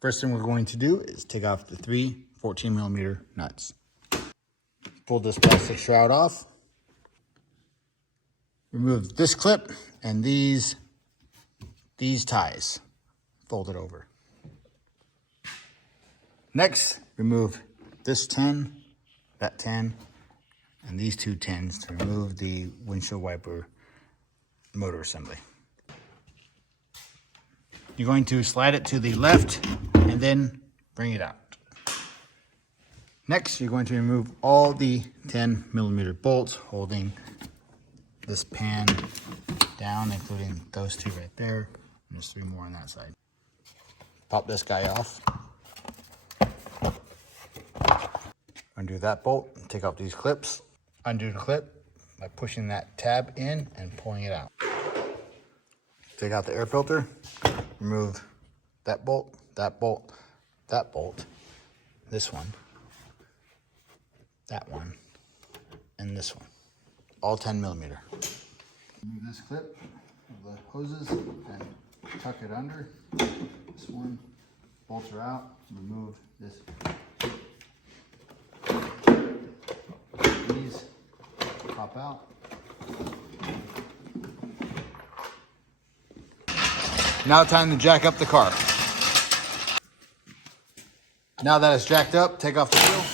First thing we're going to do is take off the 3 14mm nuts. Pull this plastic shroud off. Remove this clip and these ties. Fold it over. Next, remove this tin, that tin, and these 2 tins to remove the windshield wiper motor assembly. You're going to slide it to the left and then bring it out. Next, you're going to remove all the 10mm bolts holding this pan down, including those 2 right there, and there's 3 more on that side. Pop this guy off. Undo that bolt, take off these clips. Undo the clip by pushing that tab in and pulling it out. Take out the air filter, remove that bolt, that bolt, that bolt, this one, that one, and this one, all 10mm. Remove this clip of the hoses and tuck it under. This one, bolts are out, remove this. These pop out. Now time to jack up the car. Now that it's jacked up, take off the wheel.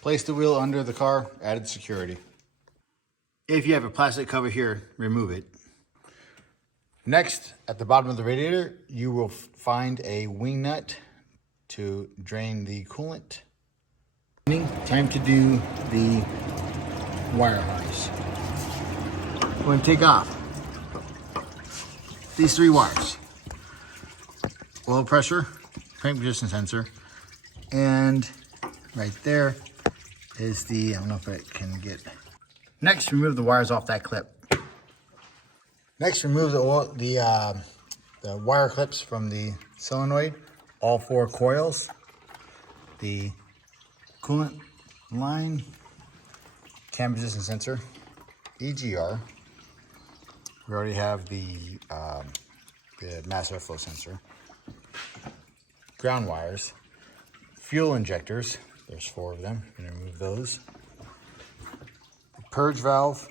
Place the wheel under the car, added security. If you have a plastic cover here, remove it. Next, at the bottom of the radiator, you will find a wing nut to drain the coolant. Time to do the wire harness. We're going to take off these 3 wires. Oil pressure, crank position sensor, and right there is the, I don't know if it can get. Next, remove the wires off that clip. Next, remove the wire clips from the solenoid, all 4 coils, the coolant line, cam position sensor, EGR. We already have the mass airflow sensor, ground wires, fuel injectors. There's 4 of them. I'm going to remove those. The purge valve,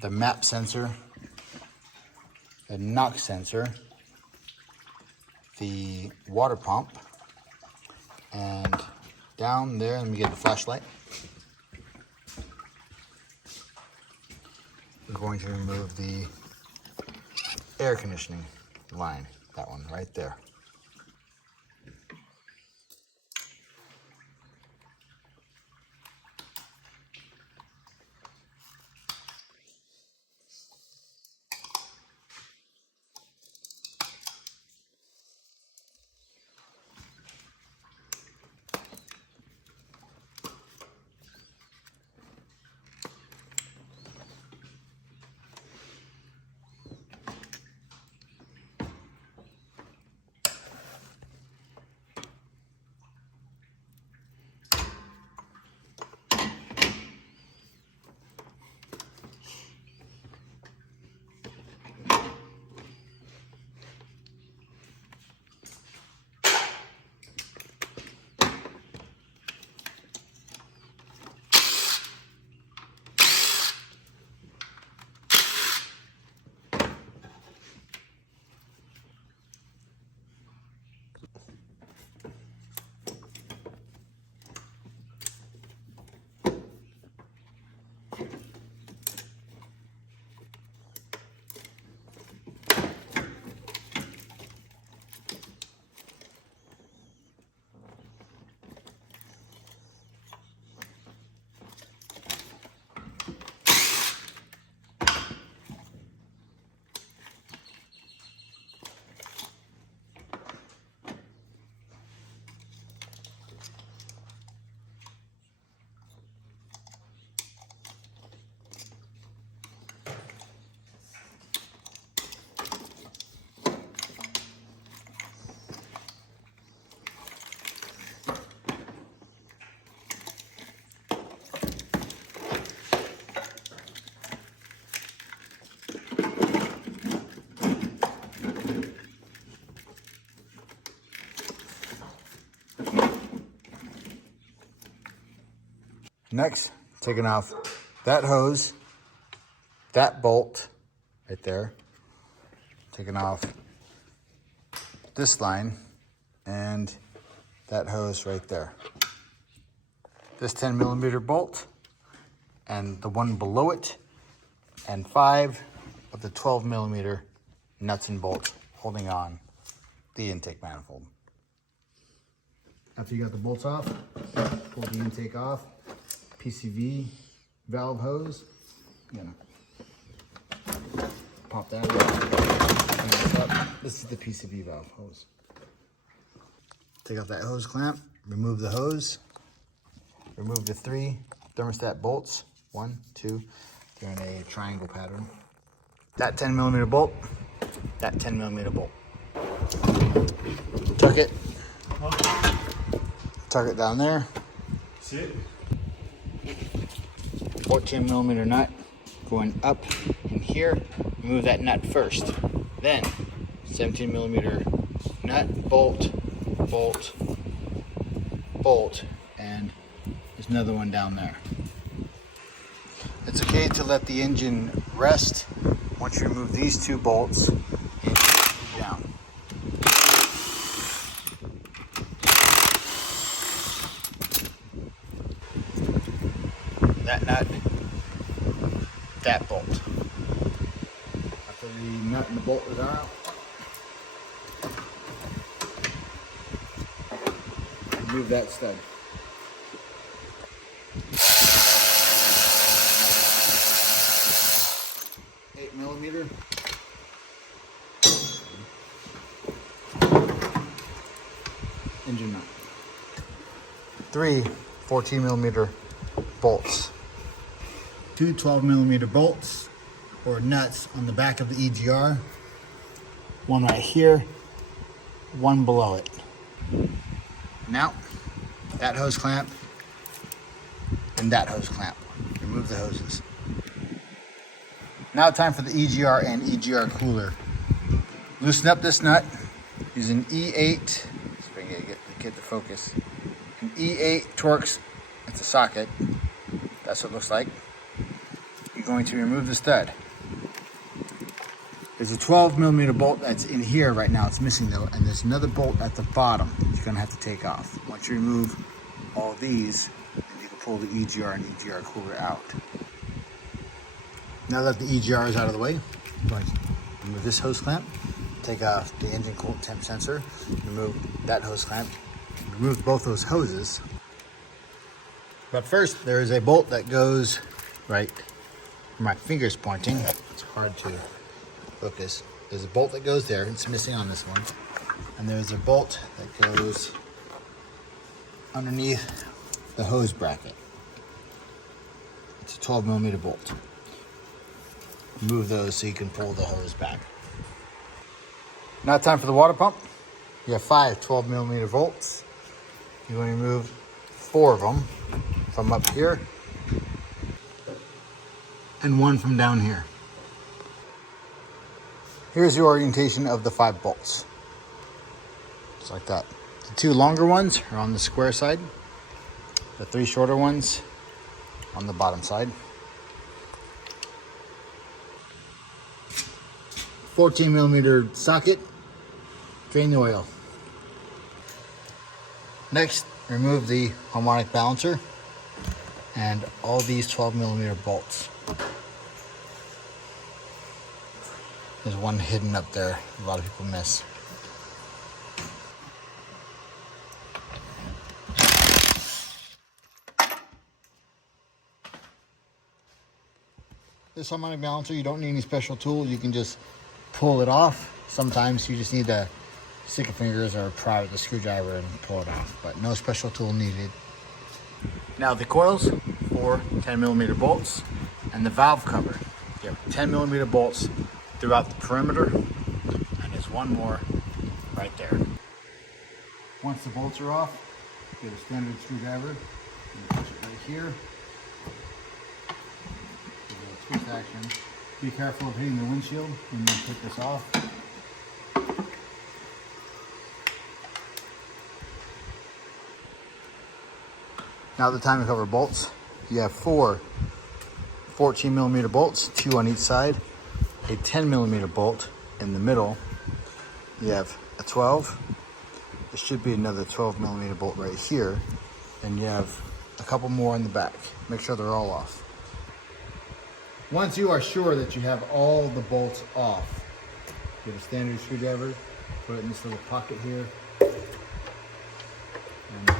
the map sensor, the NOx sensor, the water pump, and down there, let me get the flashlight. We're going to remove the air conditioning line, that one right there. Next, taking off that hose, that bolt right there, taking off this line and that hose right there. This 10mm bolt and the one below it, and 5 of the 12mm nuts and bolts holding on the intake manifold. After you got the bolts off, pull the intake off, PCV valve hose, pop that out. This is the PCV valve hose. Take off that hose clamp, remove the hose, remove the 3 thermostat bolts. 1, 2, they're in a triangle pattern. That 10mm bolt, that 10mm bolt. Tuck it. Tuck it down there. Sit. 14mm nut going up in here. Remove that nut first. Then 17mm nut, bolt, bolt, bolt, and there's another one down there. It's okay to let the engine rest. Once you remove these 2 bolts, it moves down. That nut, that bolt. After the nut and the bolt is out, remove that stud. Millimeter. Engine nut. 3 14mm bolts. 2 12mm bolts or nuts on the back of the EGR. One right here, one below it. Now, that hose clamp and that hose clamp. Remove the hoses. Now time for the EGR and EGR cooler. Loosen up this nut using E8. Let's bring it, get the focus. An E8 Torx. It's a socket. That's what it looks like. You're going to remove the stud. There's a 12mm bolt that's in here right now. It's missing though, and there's another bolt at the bottom that you're gonna have to take off. Once you remove all these, then you can pull the EGR and EGR cooler out. Now that the EGR is out of the way, I'm going to remove this hose clamp, take off the engine coolant temp sensor, remove that hose clamp, remove both those hoses. But first, there is a bolt that goes right where my finger's pointing. It's hard to focus. There's a bolt that goes there. It's missing on this one. And there's a bolt that goes underneath the hose bracket. It's a 12mm bolt. Move those so you can pull the hose back. Now time for the water pump. You have 5 12mm bolts. You're going to remove 4 of them from up here and 1 from down here. Here's the orientation of the 5 bolts. Just like that. The 2 longer ones are on the square side. The 3 shorter ones on the bottom side. 14mm socket, drain the oil. Next, remove the harmonic balancer and all these 12mm bolts. There's one hidden up there, a lot of people miss. This harmonic balancer, you don't need any special tool. You can just pull it off. Sometimes you just need to stick your fingers or pry with a screwdriver and pull it off, but no special tool needed. Now the coils, 4 10mm bolts, and the valve cover. You have 10mm bolts throughout the perimeter, and there's one more right there. Once the bolts are off, get a standard screwdriver and push it right here. Twist action. Be careful of hitting the windshield when you take this off. Now the timing cover bolts. you have 4 14mm bolts, 2 on each side, a 10mm bolt in the middle. You have a 12. There should be another 12mm bolt right here, and you have a couple more in the back. Make sure they're all off. Once you are sure that you have all the bolts off, get a standard screwdriver, put it in this little pocket here, and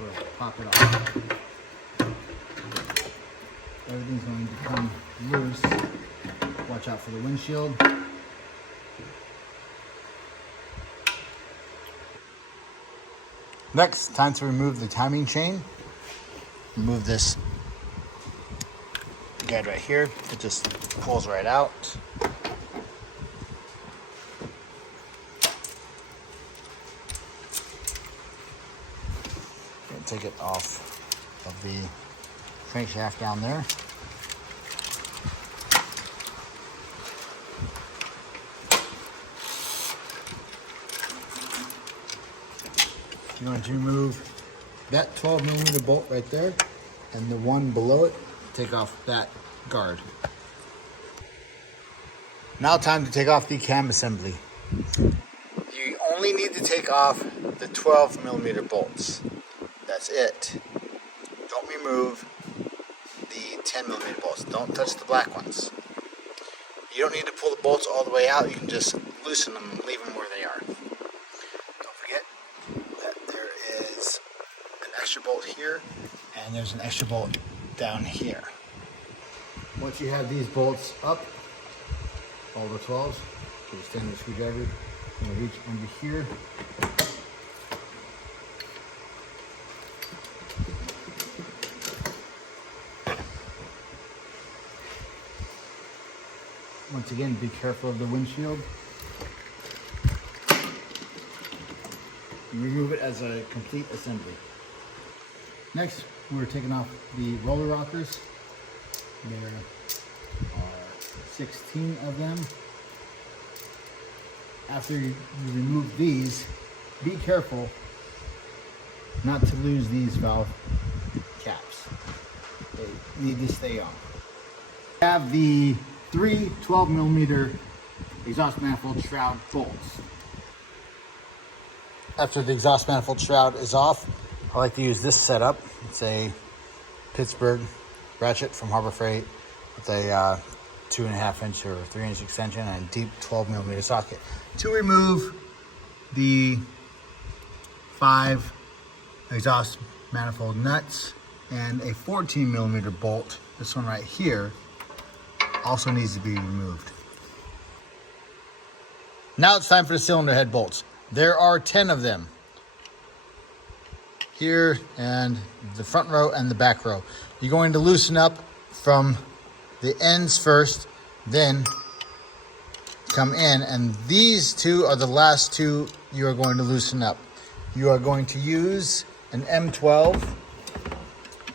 we'll pop it off. Everything's going to come loose. Watch out for the windshield. Next, time to remove the timing chain. Remove this guide right here. It just pulls right out. And take it off of the crankshaft down there. You're going to remove that 12mm bolt right there, and the one below it, take off that guard. Now time to take off the cam assembly. You only need to take off the 12mm bolts. That's it. Don't remove the 10mm bolts. Don't touch the black ones. You don't need to pull the bolts all the way out. You can just loosen them and leave them where they are. Don't forget that there is an extra bolt here, and there's an extra bolt down here. Once you have these bolts up, all the 12s, get a standard screwdriver, you're going to reach under here. Once again, be careful of the windshield. Remove it as a complete assembly. Next, we're taking off the roller rockers. There are 16 of them. After you remove these, be careful not to lose these valve caps. They need to stay on. We have the 3 12mm exhaust manifold shroud bolts. After the exhaust manifold shroud is off, I like to use this setup. It's a Pittsburgh ratchet from Harbor Freight with a 2.5-inch or 3-inch extension and a deep 12mm socket to remove the 5 exhaust manifold nuts, and a 14mm bolt. This one right here also needs to be removed. Now it's time for the cylinder head bolts. There are 10 of them here, and the front row and the back row. You're going to loosen up from the ends first, then come in, and these two are the last two you are going to loosen up. You are going to use an M12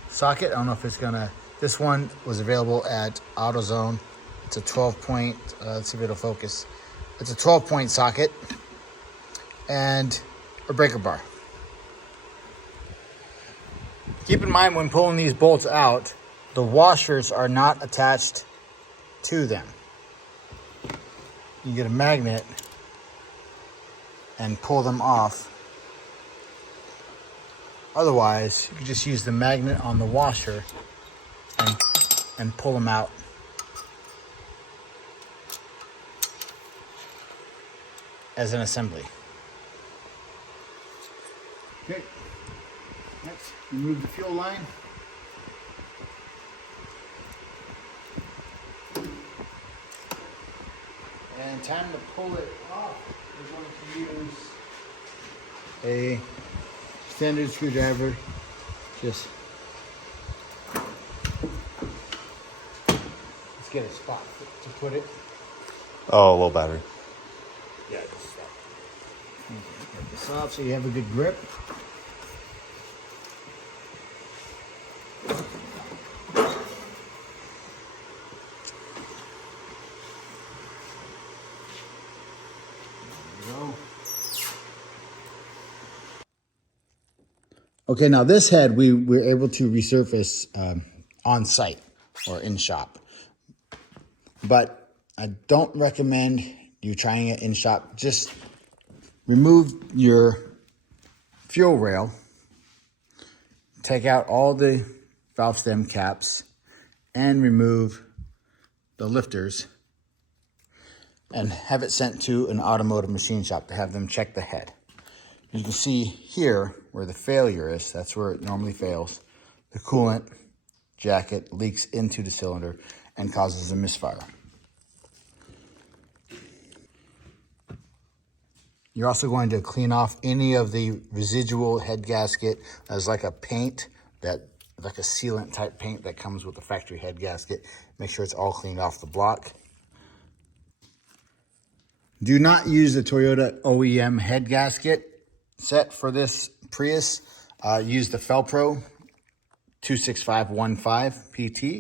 socket. I don't know if it's gonna, this one was available at AutoZone. It's a 12-point, let's see if it'll focus. It's a 12-point socket and a breaker bar. Keep in mind when pulling these bolts out, the washers are not attached to them. You get a magnet and pull them off. Otherwise, you can just use the magnet on the washer and pull them out. As an assembly. Okay, next remove the fuel line. And time to pull it off, we're going to use a standard screwdriver. Just let's get a spot to put it. Oh, low battery. Yeah, just stop. Get this off so you have a good grip. Okay, now this head we were able to resurface on site or in shop. But I don't recommend you trying it in shop. Just remove your fuel rail, take out all the valve stem caps, and remove the lifters, and have it sent to an automotive machine shop to have them check the head. You can see here where the failure is, that's where it normally fails. The coolant jacket leaks into the cylinder and causes a misfire. You're also going to clean off any of the residual head gasket. There's like a paint like a sealant type paint that comes with the factory head gasket. Make sure it's all cleaned off the block. Do not use the Toyota OEM head gasket set for this Prius. Use the Felpro 26515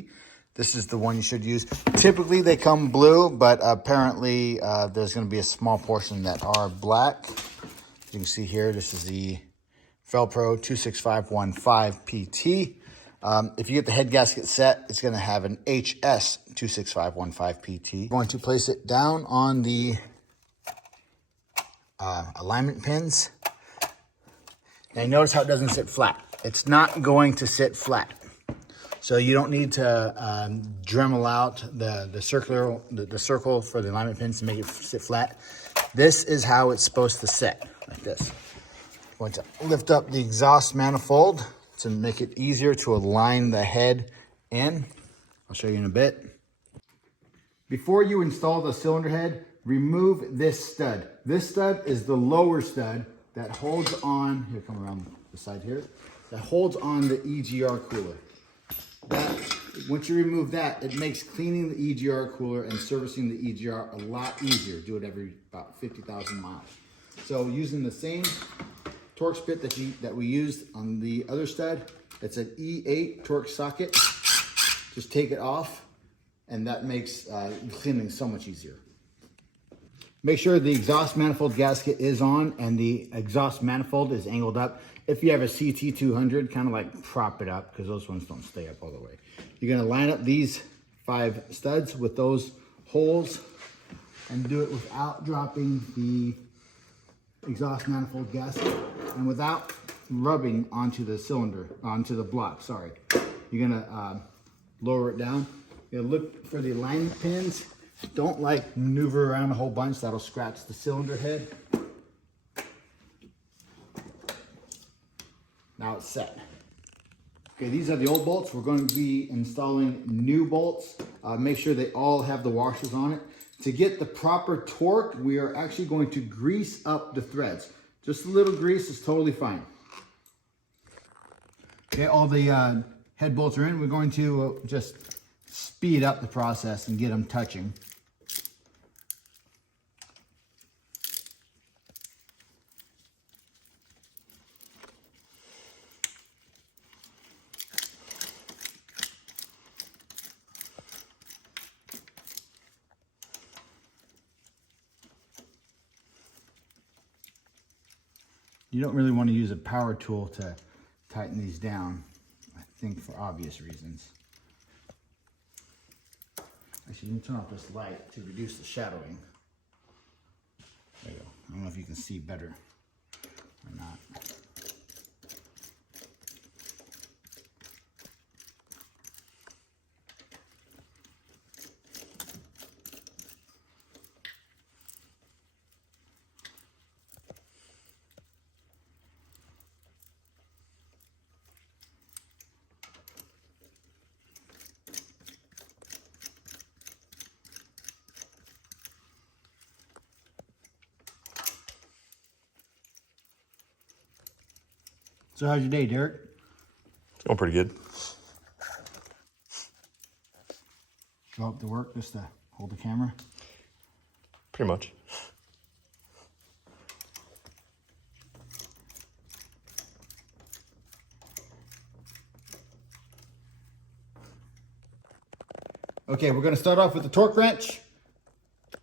PT. This is the one you should use. Typically they come blue, but apparently there's going to be a small portion that are black. You can see here, this is the Felpro 26515 PT. If you get the head gasket set, it's going to have an HS 26515 PT. I'm going to place it down on the alignment pins. Now you notice how it doesn't sit flat. It's not going to sit flat. So you don't need to Dremel out the circle for the alignment pins to make it sit flat. This is how it's supposed to sit, like this. I'm going to lift up the exhaust manifold to make it easier to align the head in. I'll show you in a bit. Before you install the cylinder head, remove this stud. This stud is the lower stud that holds on, here, come around the side here, that holds on the EGR cooler. Once you remove that, it makes cleaning the EGR cooler and servicing the EGR a lot easier. Do it every about 50,000 miles. So using the same Torx bit that we used on the other stud, it's an E8 Torx socket. Just take it off, and that makes cleaning so much easier. Make sure the exhaust manifold gasket is on and the exhaust manifold is angled up. If you have a Ct200, kind of like prop it up, because those ones don't stay up all the way. You're gonna line up these 5 studs with those holes and do it without dropping the exhaust manifold gasket and without rubbing onto the cylinder, onto the block, sorry. You're gonna lower it down. You're gonna look for the alignment pins. Don't like maneuver around a whole bunch, that'll scratch the cylinder head. Now it's set. Okay, these are the old bolts. We're going to be installing new bolts. Make sure they all have the washers on it. To get the proper torque, we are actually going to grease up the threads. Just a little grease is totally fine. Okay, all the head bolts are in. We're going to just speed up the process and get them touching. You don't really want to use a power tool to tighten these down, I think for obvious reasons. Actually, let me turn off this light to reduce the shadowing. There you go. I don't know if you can see better or not. So how's your day, Derek? It's going pretty good. Show up to work just to hold the camera? Pretty much. Okay, we're going to start off with the torque wrench.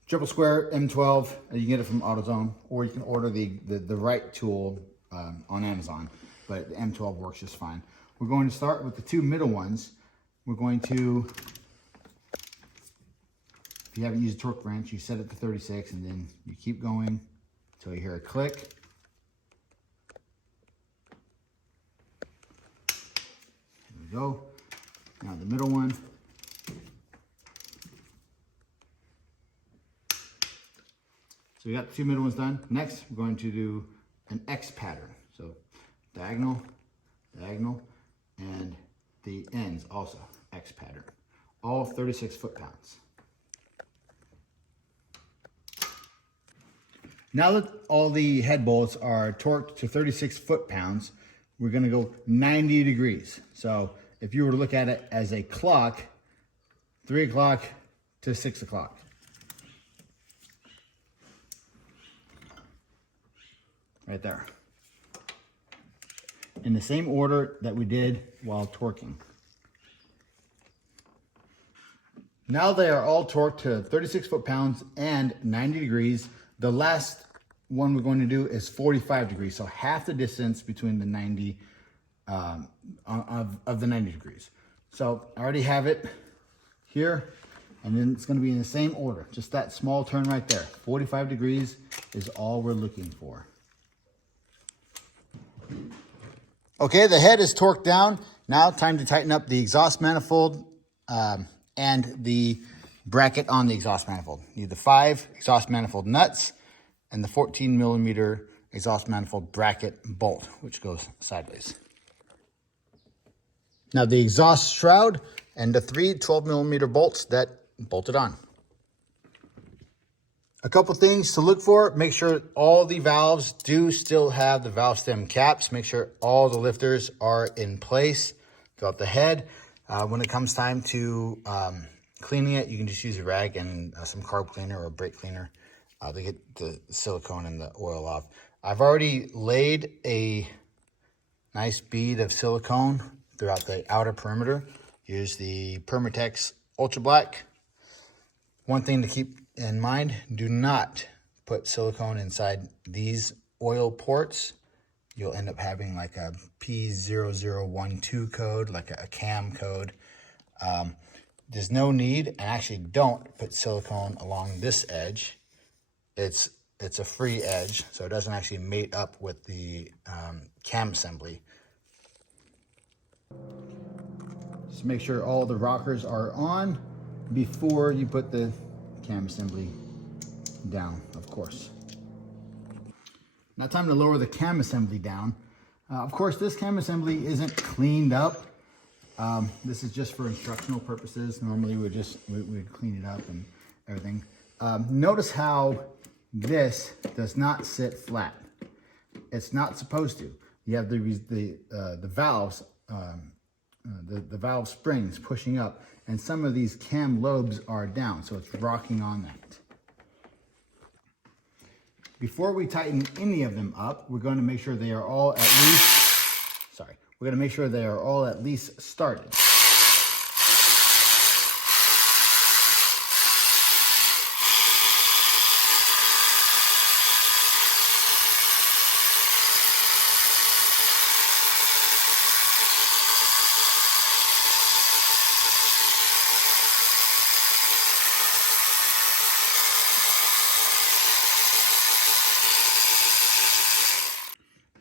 Triple square M12. You can get it from AutoZone, or you can order the right tool on Amazon. but the M12 works just fine. We're going to start with the two middle ones. We're going to, if you haven't used a torque wrench, you set it to 36 and then you keep going until you hear a click. There we go. Now the middle one. So we got the two middle ones done. Next, we're going to do an X pattern. So diagonal, diagonal, and the ends also X pattern. All 36 foot-pounds. Now that all the head bolts are torqued to 36 foot-pounds, we're gonna go 90 degrees. So if you were to look at it as a clock, 3 o'clock to 6 o'clock. Right there. In the same order that we did while torquing. Now they are all torqued to 36 foot-pounds and 90 degrees. The last one we're going to do is 45 degrees. So half the distance between the 90, of the 90 degrees. So I already have it here, and then it's going to be in the same order. Just that small turn right there. 45 degrees is all we're looking for. Okay, the head is torqued down. Now time to tighten up the exhaust manifold and the bracket on the exhaust manifold. You need the 5 exhaust manifold nuts and the 14mm exhaust manifold bracket bolt, which goes sideways. Now the exhaust shroud and the 3 12mm bolts that bolted on. A couple things to look for. Make sure all the valves do still have the valve stem caps. Make sure all the lifters are in place throughout the head. When it comes time to cleaning it, you can just use a rag and some carb cleaner or brake cleaner to get the silicone and the oil off. I've already laid a nice bead of silicone throughout the outer perimeter. Use the Permatex Ultra Black. One thing to keep in mind, do not put silicone inside these oil ports. You'll end up having like a P0012 code, like a cam code. There's no need, and actually don't put silicone along this edge. It's a free edge, so it doesn't actually mate up with the cam assembly. Just make sure all the rockers are on before you put the cam assembly down, of course. Now time to lower the cam assembly down. Of course, this cam assembly isn't cleaned up. This is just for instructional purposes. Normally we'd clean it up and everything. Notice how this does not sit flat. It's not supposed to. You have the valves, the valve springs pushing up, and some of these cam lobes are down, so it's rocking on that. Before we tighten any of them up, we're going to make sure they are all at least, we're going to make sure they are all at least started.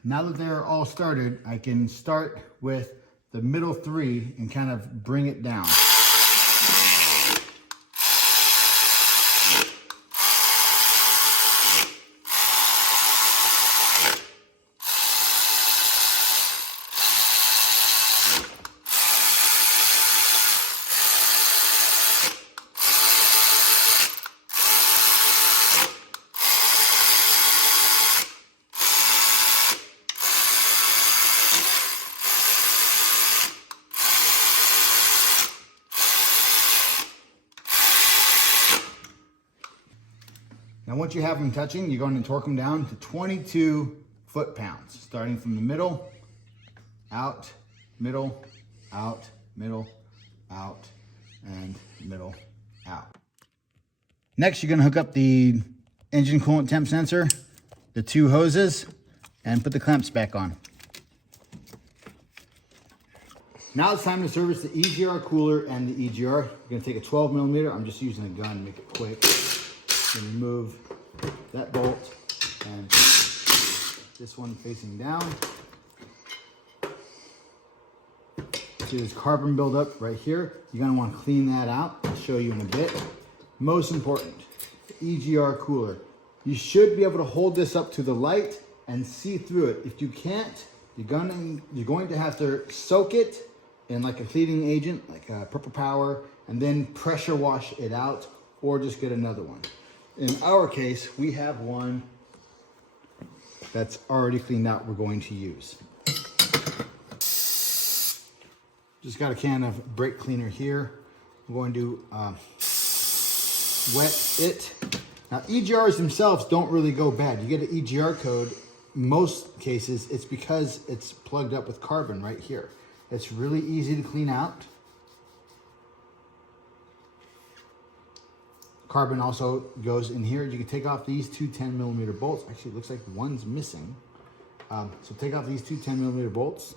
Now that they're all started, I can start with the middle 3 and kind of bring it down. Now once you have them touching, you're going to torque them down to 22 foot-pounds, starting from the middle, out, middle, out, middle, out, and middle, out. Next, you're going to hook up the engine coolant temp sensor, the 2 hoses, and put the clamps back on. Now it's time to service the EGR cooler and the EGR. You're gonna take a 12 millimeter. I'm just using a gun to make it quick. Then remove that bolt and this one facing down. See this carbon buildup right here. You're gonna want to clean that out. I'll show you in a bit. Most important, the EGR cooler. You should be able to hold this up to the light and see through it. If you can't, you're going to have to soak it in like a cleaning agent, like Purple Power, and then pressure wash it out, or just get another one. In our case, we have one that's already cleaned out we're going to use. Just got a can of brake cleaner here. I'm going to wet it. Now EGRs themselves don't really go bad. You get an EGR code, most cases it's because it's plugged up with carbon right here. It's really easy to clean out. Carbon also goes in here. You can take off these two 10 millimeter bolts. Actually, it looks like one's missing. So take off these two 10 millimeter bolts.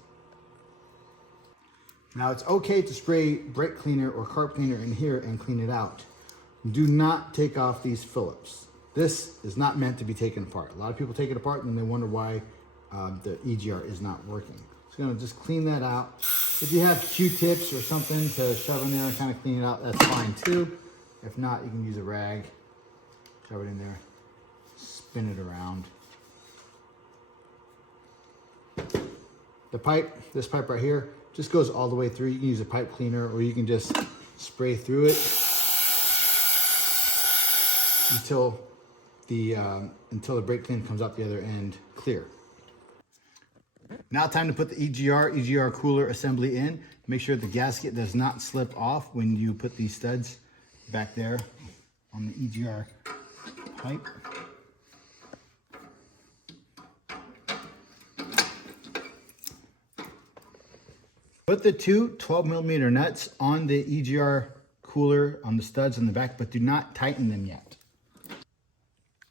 Now it's okay to spray brake cleaner or carb cleaner in here and clean it out. Do not take off these Phillips. This is not meant to be taken apart. A lot of people take it apart and they wonder why the EGR is not working. So I'm gonna just clean that out. If you have Q-tips or something to shove in there and kind of clean it out, that's fine too. If not, you can use a rag, shove it in there, spin it around. The pipe, this pipe right here, just goes all the way through. You can use a pipe cleaner or you can just spray through it until the brake cleaner comes out the other end clear. Now time to put the EGR cooler assembly in. Make sure the gasket does not slip off when you put these studs back there on the EGR pipe. Put the two 12 millimeter nuts on the EGR cooler on the studs on the back, but do not tighten them yet.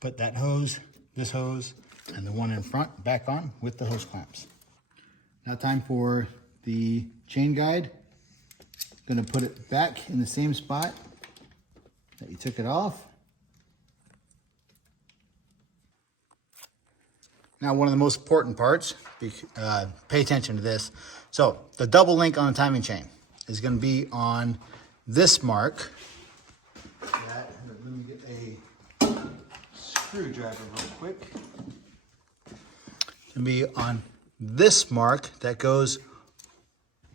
Put that hose, this hose, and the one in front back on with the hose clamps. Now time for the chain guide. Gonna put it back in the same spot that you took it off. Now one of the most important parts, pay attention to this. So the double link on the timing chain is gonna be on this mark. Let me get a screwdriver real quick. It's gonna be on this mark that goes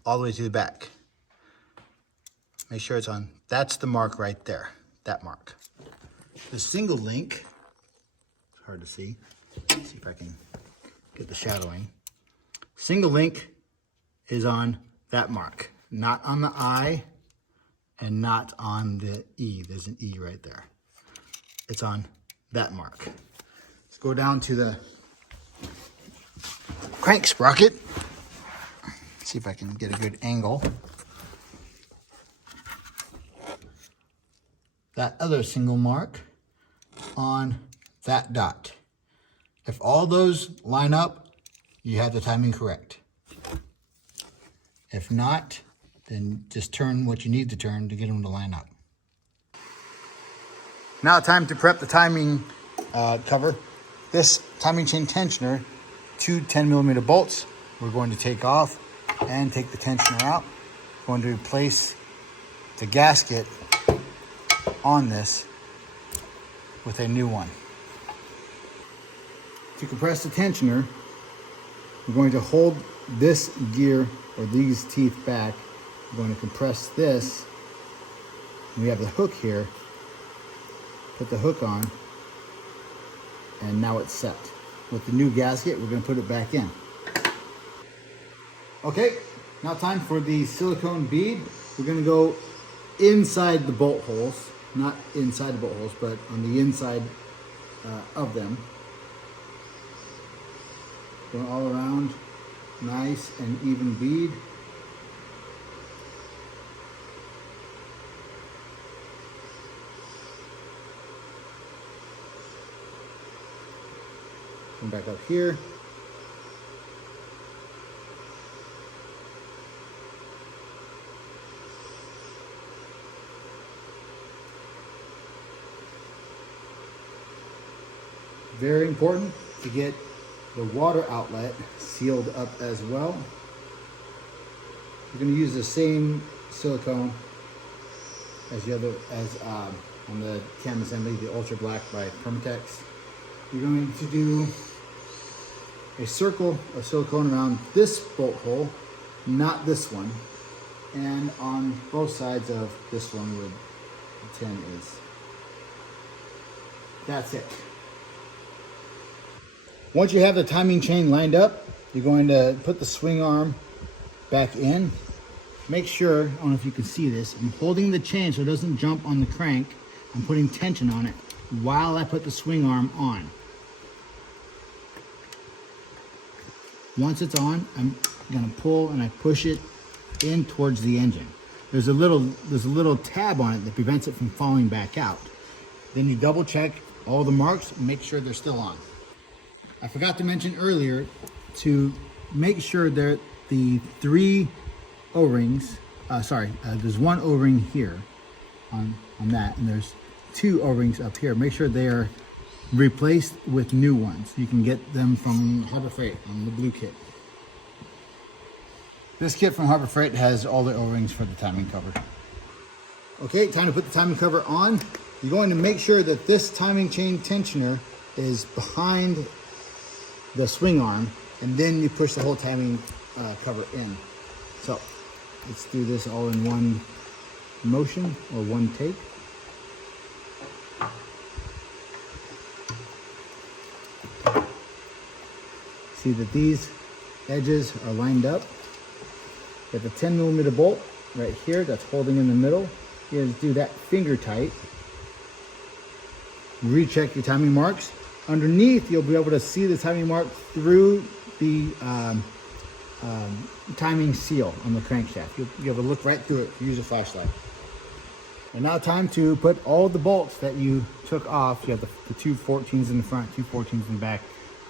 all the way to the back. Make sure it's on, that's the mark right there, that mark. The single link, it's hard to see. Let's see if I can get the shadowing. Single link is on that mark, not on the I and not on the E. There's an E right there. It's on that mark. Let's go down to the crank sprocket. See if I can get a good angle. That other single mark on that dot. If all those line up, you have the timing correct. If not, then just turn what you need to turn to get them to line up. Now time to prep the timing cover. This timing chain tensioner, two 10 millimeter bolts, we're going to take off and take the tensioner out. We're going to place the gasket on this with a new one. To compress the tensioner, we're going to hold this gear or these teeth back. We're going to compress this. We have the hook here. Put the hook on, and now it's set. With the new gasket, we're going to put it back in. Okay, now time for the silicone bead. We're going to go inside the bolt holes, not inside the bolt holes, but on the inside of them. Going all around, nice and even bead. Come back up here. Very important to get the water outlet sealed up as well. You're going to use the same silicone as the other, on the cam assembly, the Ultra Black by Permatex. You're going to do a circle of silicone around this bolt hole, not this one, and on both sides of this one where the 10 is. That's it. Once you have the timing chain lined up, you're going to put the swing arm back in. Make sure, I don't know if you can see this, I'm holding the chain so it doesn't jump on the crank. I'm putting tension on it while I put the swing arm on. Once it's on, I'm gonna pull and I push it in towards the engine. There's a little tab on it that prevents it from falling back out. Then you double check all the marks and make sure they're still on. I forgot to mention earlier to make sure that the 3 O-rings, there's 1 O-ring here on that, and there's 2 O-rings up here. Make sure they are replaced with new ones. You can get them from Harbor Freight on the blue kit. This kit from Harbor Freight has all the O-rings for the timing cover. Okay, time to put the timing cover on. You're going to make sure that this timing chain tensioner is behind the swing arm, and then you push the whole timing cover in. So let's do this all in one motion or one take. See that these edges are lined up. You have the 10mm bolt right here that's holding in the middle. You just do that finger tight. Recheck your timing marks. Underneath, you'll be able to see the timing mark through the timing seal on the crankshaft. You'll be able to look right through it if you use a flashlight. And now time to put all the bolts that you took off. You have the 2 14s in the front, 2 14s in the back,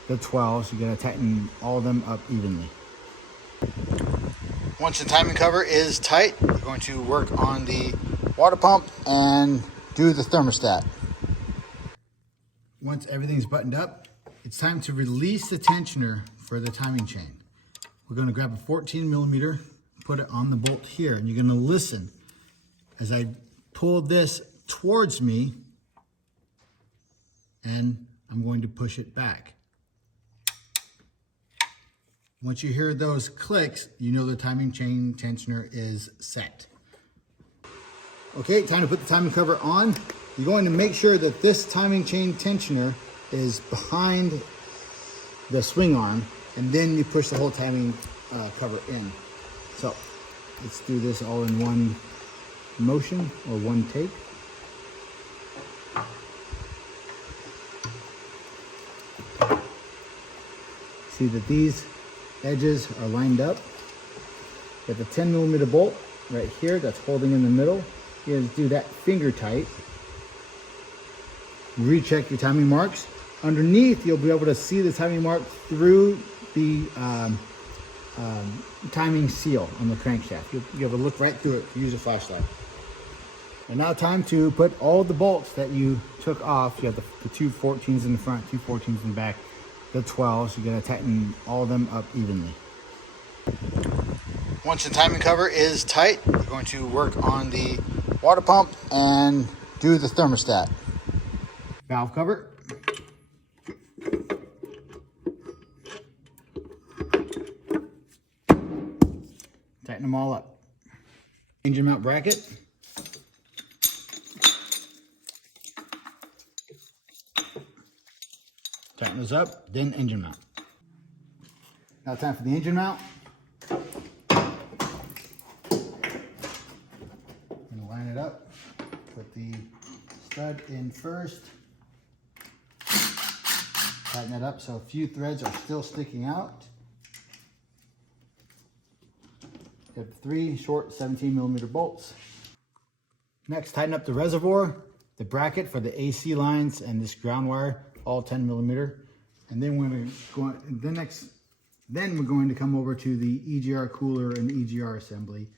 the 12s. You're gonna tighten all of them up evenly. Once the timing cover is tight, we're going to work on the water pump and do the thermostat. Once everything's buttoned up, it's time to release the tensioner for the timing chain. We're going to grab a 14mm, put it on the bolt here, and you're going to listen as I pull this towards me, and I'm going to push it back. Once you hear those clicks, you know the timing chain tensioner is set. Okay, time to put the timing cover on. You're going to make sure that this timing chain tensioner is behind the swing arm, and then you push the whole timing cover in. So let's do this all in one motion or one take. See that these edges are lined up. You have the 10mm bolt right here that's holding in the middle. You just do that finger tight. Recheck your timing marks. Underneath, you'll be able to see the timing mark through the timing seal on the crankshaft. You'll be able to look right through it if you use a flashlight. And now time to put all the bolts that you took off. You have the 2 14s in the front, 2 14s in the back, the 12s. You're gonna tighten all of them up evenly. Once the timing cover is tight, we're going to work on the water pump and do the thermostat. Valve cover. Tighten them all up. Engine mount bracket. Tighten those up, then engine mount. Now time for the engine mount. I'm gonna line it up. Put the stud in first. Tighten it up so a few threads are still sticking out. You have 3 short 17mm bolts. Next, tighten up the reservoir, the bracket for the AC lines, and this ground wire, all 10mm. And then we're going to then we're going to come over to the EGR cooler and the EGR assembly.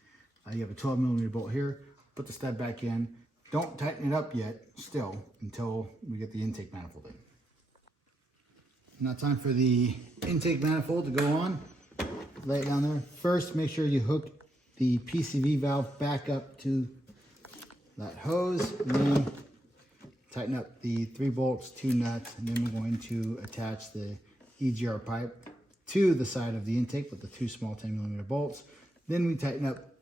You have a 12mm bolt here. Put the stud back in. Don't tighten it up yet, still, until we get the intake manifold in. Now time for the intake manifold to go on. Lay it down there. First, make sure you hook the PCV valve back up to that hose, and then tighten up the 3 bolts, 2 nuts, and then we're going to attach the EGR pipe to the side of the intake with the 2 small 10mm bolts. Then we tighten up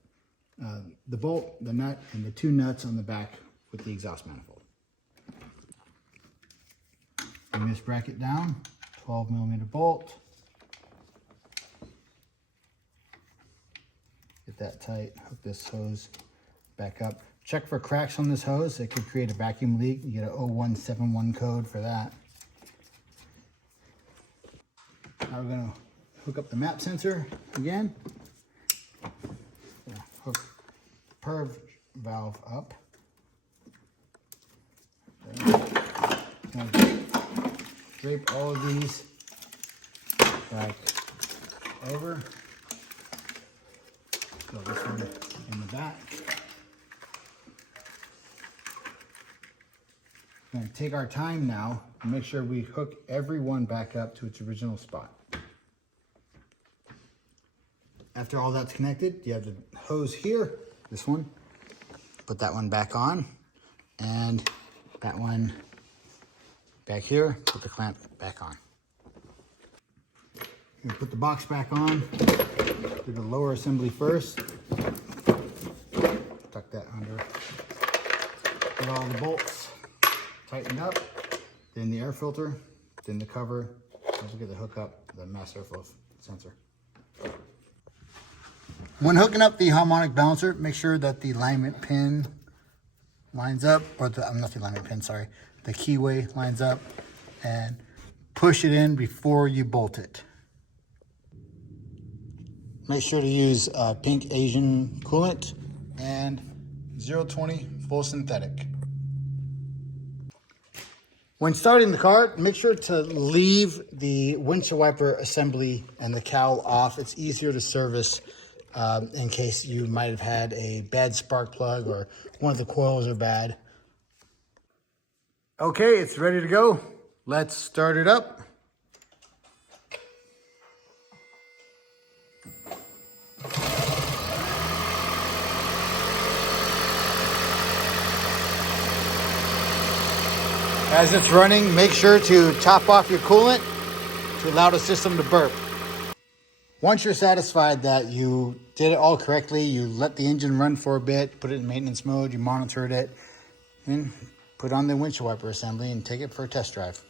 the bolt, the nut, and the 2 nuts on the back with the exhaust manifold. Bring this bracket down, 12mm bolt. Get that tight, hook this hose back up. Check for cracks on this hose. It could create a vacuum leak. You get a 0171 code for that. Now we're gonna hook up the map sensor again. Hook perv valve up. Drape all of these back over. Go this one in the back. We're going to take our time now and make sure we hook every one back up to its original spot. After all that's connected, you have the hose here, this one. Put that one back on, and that one back here, put the clamp back on. You put the box back on, do the lower assembly first. Tuck that under. Get all the bolts tightened up, then the air filter, then the cover. Don't forget to hook up the mass airflow sensor. When hooking up the harmonic balancer, make sure that the alignment pin lines up, or not the alignment pin, sorry, the keyway lines up, and push it in before you bolt it. Make sure to use pink Asian coolant and 020 full synthetic. When starting the car, make sure to leave the windshield wiper assembly and the cowl off. It's easier to service in case you might have had a bad spark plug or one of the coils are bad. Okay, it's ready to go. Let's start it up. As it's running, make sure to top off your coolant to allow the system to burp. Once you're satisfied that you did it all correctly, you let the engine run for a bit, put it in maintenance mode, you monitored it, and put on the windshield wiper assembly and take it for a test drive.